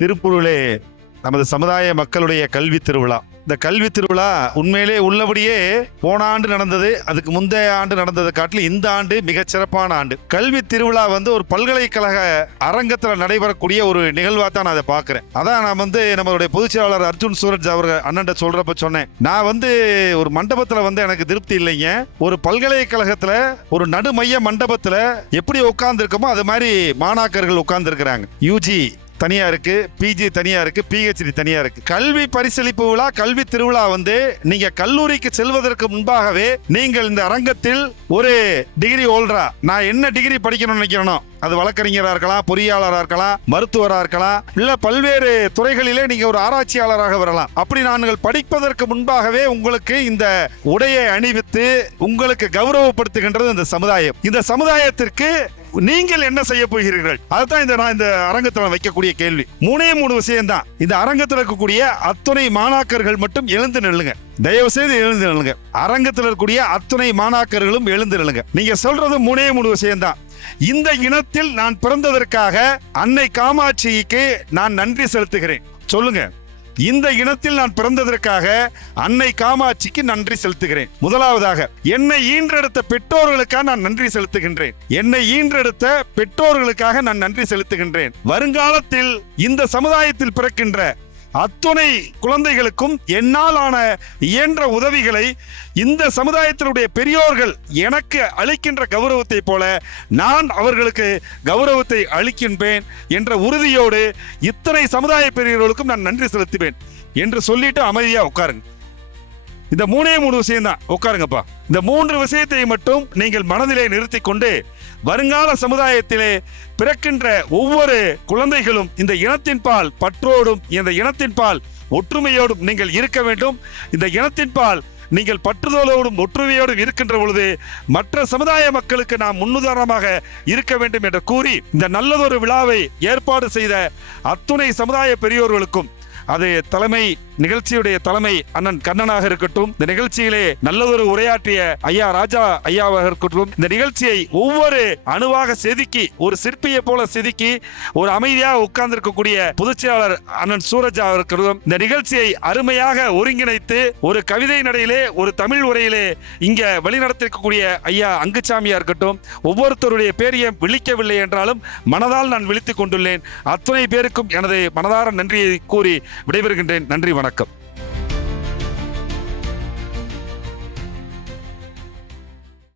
திருப்பூரிலே நமது சமுதாய மக்களுடைய கல்வி திருவிழா. இந்த கல்வி திருவிழா உண்மையிலே உள்ளபடியே போன ஆண்டு நடந்தது, அதுக்கு முந்தைய ஆண்டு நடந்ததை காட்டிலும் இந்த ஆண்டு மிகச் சிறப்பான ஆண்டு. கல்வி திருவிழா ஒரு பல்கலைக்கழக அரங்கத்தில் நடைபெறக்கூடிய ஒரு நிகழ்வா தான் நான் அதை பார்க்கிறேன். அதான் நான் நம்மளுடைய பொதுச் செயலாளர் அர்ஜுன் சூரஜ் அவர்கள் அண்ணன் சொல்றப்ப சொன்னேன், நான் ஒரு மண்டபத்தில் எனக்கு திருப்தி இல்லைங்க. ஒரு பல்கலைக்கழகத்துல ஒரு நடுமைய மண்டபத்துல எப்படி உட்கார்ந்து இருக்கமோ அது மாதிரி மாணாக்கர்கள் உட்கார்ந்து இருக்கிறாங்க. யூஜி தனியா இருக்கு, பிஜி தனியா இருக்கு, பிஹெச்டி தனியா இருக்கு. கல்வி பரிசளிப்பு விழா, கல்வி திருவிழா நீங்க கல்லூரிக்கு செல்வதற்கு முன்பாகவே நீங்கள் இந்த அரங்கத்தில் ஒரு டிகிரி ஹோல்டரா, நான் என்ன டிகிரி படிக்கணும்னு நினைக்கிறேனோ, அது வழக்கறிஞராக இருக்கலாம், பொறியாளராக இருக்கலாம், மருத்துவராக இருக்கலாம், இல்ல பல்வேறு துறைகளிலே நீங்க ஒரு ஆராய்ச்சியாளராக வரலாம். அப்படி நாங்கள் படிப்பதற்கு முன்பாகவே உங்களுக்கு இந்த உடையை அணிவித்து உங்களுக்கு கௌரவப்படுத்துகின்றது இந்த சமுதாயம். இந்த சமுதாயத்திற்கு நீங்கள் என்ன செய்ய போகிறீர்கள்? அதுதான் நான் இந்த அரங்கத்தில் வைக்கக்கூடிய கேள்வி. 3 விஷயம் தான். இந்த அரங்கத்தில் இருக்கக்கூடிய அத்துணை மாணாக்கர்கள் மட்டும் எழுந்து நில்லுங்க, தயவு செய்து எழுந்து நில்லுங்க. அரங்கத்தில் இருக்கக்கூடிய அத்துணை மாணாக்கர்களும் எழுந்து நில்லுங்க. நீங்க சொல்றது 3 விஷயம் தான். இந்த இனத்தில் நான் பிறந்ததற்காக அன்னை காமாட்சிக்கு நான் நன்றி செலுத்துகிறேன். சொல்லுங்க, இந்த இனத்தில் நான் பிறந்ததற்காக அன்னை காமாட்சிக்கு நன்றி செலுத்துகிறேன். முதலாவதாக என்னை ஈன்றெடுத்த பெற்றோர்களுக்காக நான் நன்றி செலுத்துகின்றேன். என்னை ஈன்றெடுத்த பெற்றோர்களுக்காக நான் நன்றி செலுத்துகின்றேன். வருங்காலத்தில் இந்த சமுதாயத்தில் பிறக்கின்ற அத்துணை குழந்தைகளுக்கும் என்னாலான இயன்ற உதவிகளை இந்த சமுதாயத்தினுடைய பெரியோர்கள் எனக்கு அளிக்கின்ற கௌரவத்தை போல நான் அவர்களுக்கு கௌரவத்தை அளிக்கின்றேன் என்ற உறுதியோடு இத்தனை சமுதாய பெரியோர்களுக்கும் நான் நன்றி செலுத்துவேன் என்று சொல்லிட்டு அமைதியா உட்காருங்க. இந்த 3 விஷயம் தான். உட்காருங்கப்பா. இந்த 3 விஷயத்தை மட்டும் நீங்கள் மனதிலே நிறுத்தி கொண்டு வருங்கால சமுதாயத்திலே பிறக்கின்ற ஒவ்வொரு குழந்தைகளும் இந்த இனத்தின் பால் பற்றோடும், இந்த இனத்தின் பால் ஒற்றுமையோடும் நீங்கள் இருக்க வேண்டும். இந்த இனத்தின் பால் நீங்கள் பற்றுதலோடும் ஒற்றுமையோடும் இருக்கின்ற பொழுது மற்ற சமுதாய மக்களுக்கு நாம் முன்னுதாரணமாக இருக்க வேண்டும் என்று கூறி இந்த நல்லதொரு விழாவை ஏற்பாடு செய்த அத்துணை சமுதாய பெரியோர்களுக்கும், அது தலைமை நிகழ்ச்சியுடைய தலைமை அண்ணன் கண்ணனாக இருக்கட்டும், இந்த நிகழ்ச்சியிலே நல்லதொரு உரையாற்றிய ஐயா ராஜா ஐயாவாக இருக்கட்டும், இந்த நிகழ்ச்சியை ஒவ்வொரு அணுவாக செதுக்கி ஒரு சிற்பியை போல செதுக்கி ஒரு அமைதியாக உட்கார்ந்து இருக்கக்கூடிய பொதுச் செயலாளர் அண்ணன் சூரஜா இருக்கட்டும், இந்த நிகழ்ச்சியை அருமையாக ஒருங்கிணைத்து ஒரு கவிதை நடையிலே ஒரு தமிழ் உரையிலே இங்க வழிநடத்திருக்கக்கூடிய ஐயா அங்குச்சாமியா இருக்கட்டும், ஒவ்வொருத்தருடைய பேரையும் விழிக்கவில்லை என்றாலும் மனதால் நான் விழித்துக் கொண்டுள்ளேன். அத்துணை பேருக்கும் எனது மனதார நன்றியை கூறி விடைபெறுகின்றேன். நன்றி, வணக்கம்.